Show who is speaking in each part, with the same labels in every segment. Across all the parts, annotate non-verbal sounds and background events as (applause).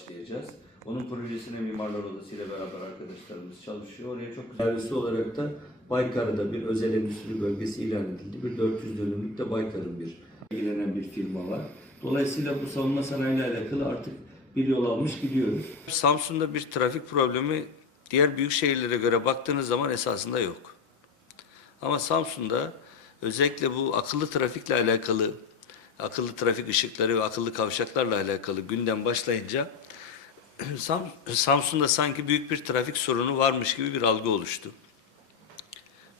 Speaker 1: başlayacağız. Onun projesine Mimarlar Odası ile beraber arkadaşlarımız çalışıyor. Oraya çok güzel Servisi olarak da Baykar'da bir özel endüstri bölgesi ilan edildi. Bir 400 dönümlük de Baykar'ın bir ilgilenen bir firma var. Dolayısıyla bu savunma sanayiyle alakalı artık bir yol almış gidiyoruz. Samsun'da bir trafik problemi diğer büyük şehirlere göre baktığınız zaman esasında yok. Ama Samsun'da özellikle bu akıllı trafikle alakalı, akıllı trafik ışıkları ve akıllı kavşaklarla alakalı gündem başlayınca (clears throat) Sam- Samsun'da sanki büyük bir trafik sorunu varmış gibi bir algı oluştu.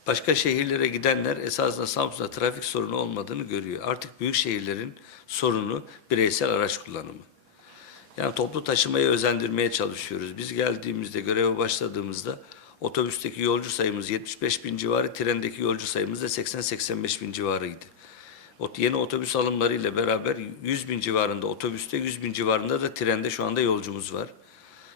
Speaker 1: Başka şehirlere gidenler esasında Samsun'da trafik sorunu olmadığını görüyor. Artık büyük şehirlerin sorunu bireysel araç kullanımı. Yani toplu taşımayı özendirmeye çalışıyoruz. Biz geldiğimizde, göreve başladığımızda otobüsteki yolcu sayımız 75 bin civarı, trendeki yolcu sayımız da 80-85 bin civarıydı. Yeni otobüs alımlarıyla beraber 100 bin civarında otobüste, 100 bin civarında da trende şu anda yolcumuz var.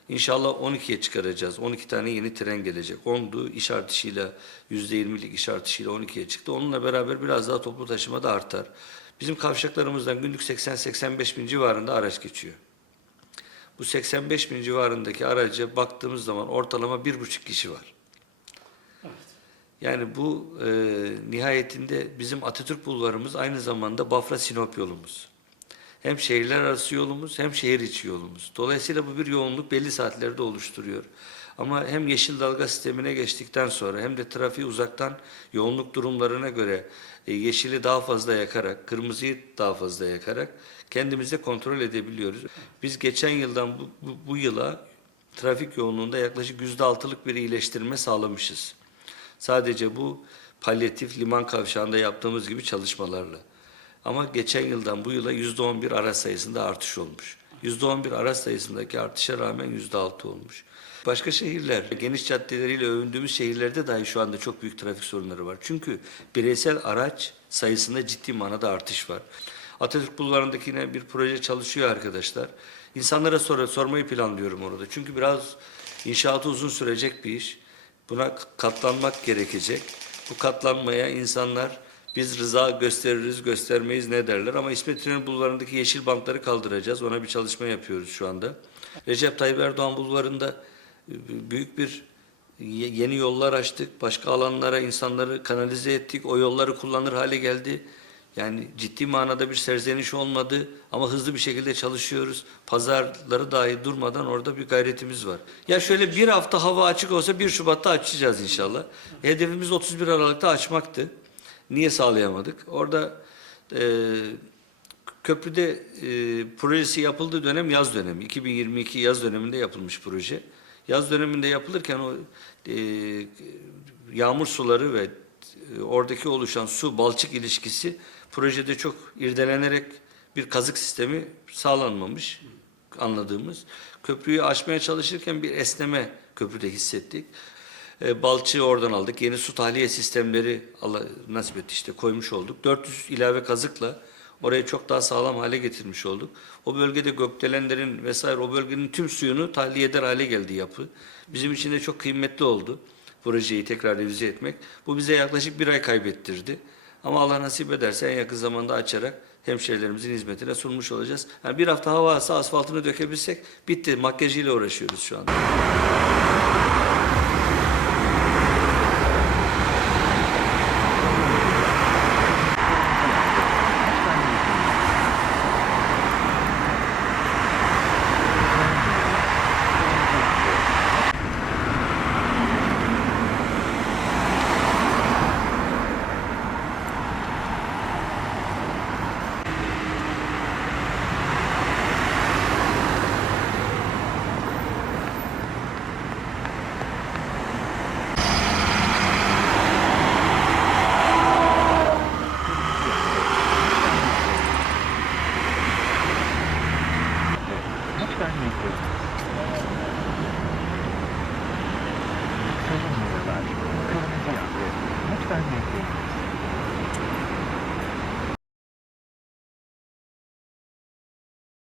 Speaker 1: İnşallah 12'ye çıkaracağız. 12 tane yeni tren gelecek. 10'du iş artışıyla %20'lik iş artışıyla 12'ye çıktı. Onunla beraber biraz daha toplu taşıma da artar. Bizim kavşaklarımızdan günlük 80-85 bin civarında araç geçiyor. Bu 85 bin civarındaki araca baktığımız zaman ortalama bir buçuk kişi var. Yani bu e, nihayetinde bizim Atatürk Bulvarımız aynı zamanda Bafra Sinop yolumuz. Hem şehirler arası yolumuz hem şehir içi yolumuz. Dolayısıyla bu bir yoğunluk belli saatlerde oluşturuyor. Ama hem yeşil dalga sistemine geçtikten sonra hem de trafiği uzaktan yoğunluk durumlarına göre e, yeşili daha fazla yakarak, kırmızıyı daha fazla yakarak kendimize kontrol edebiliyoruz. Biz geçen yıldan bu, bu, bu yıla trafik yoğunluğunda yaklaşık yüzde altılık bir iyileştirme sağlamışız. Sadece bu palyatif liman kavşağında yaptığımız gibi çalışmalarla. Ama geçen yıldan bu yıla yüzde on bir araç sayısında artış olmuş. Yüzde on bir araç sayısındaki artışa rağmen yüzde altı olmuş. Başka şehirler, geniş caddeleriyle övündüğümüz şehirlerde dahi şu anda çok büyük trafik sorunları var. Çünkü bireysel araç sayısında ciddi manada artış var. Atatürk Bulvarı'ndaki yine bir proje çalışıyor arkadaşlar. İnsanlara sor sormayı planlıyorum orada. Çünkü biraz inşaatı uzun sürecek bir iş. Buna katlanmak gerekecek. Bu katlanmaya insanlar biz rıza gösteririz, göstermeyiz ne derler ama İsmet İnönü Bulvarı'ndaki yeşil bankları kaldıracağız. Ona bir çalışma yapıyoruz şu anda. Recep Tayyip Erdoğan Bulvarı'nda e, büyük bir ye- yeni yollar açtık. Başka alanlara insanları kanalize ettik. O yolları kullanır hale geldi. Yani ciddi manada bir serzeniş olmadı ama hızlı bir şekilde çalışıyoruz. Pazarları dahi durmadan orada bir gayretimiz var. Ya şöyle bir hafta hava açık olsa 1 Şubat'ta açacağız inşallah. Hedefimiz 31 Aralık'ta açmaktı. Niye sağlayamadık? Orada e, köprüde e, projesi yapıldığı dönem yaz dönemi. 2022 yaz döneminde yapılmış proje. Yaz döneminde yapılırken o e, yağmur suları ve e, oradaki oluşan su balçık ilişkisi projede çok irdelenerek bir kazık sistemi sağlanmamış anladığımız. Köprüyü aşmaya çalışırken bir esneme köprüde hissettik. E, balçığı oradan aldık. Yeni su tahliye sistemleri Allah nasip etti işte koymuş olduk. 400 ilave kazıkla orayı çok daha sağlam hale getirmiş olduk. O bölgede gökdelenlerin vesaire o bölgenin tüm suyunu tahliye eder hale geldi yapı. Bizim için de çok kıymetli oldu projeyi tekrar revize etmek. Bu bize yaklaşık bir ay kaybettirdi. Ama Allah nasip ederse en yakın zamanda açarak hemşehrilerimizin hizmetine sunmuş olacağız. Yani bir hafta hava alsa asfaltını dökebilsek bitti. Makyajıyla uğraşıyoruz şu anda.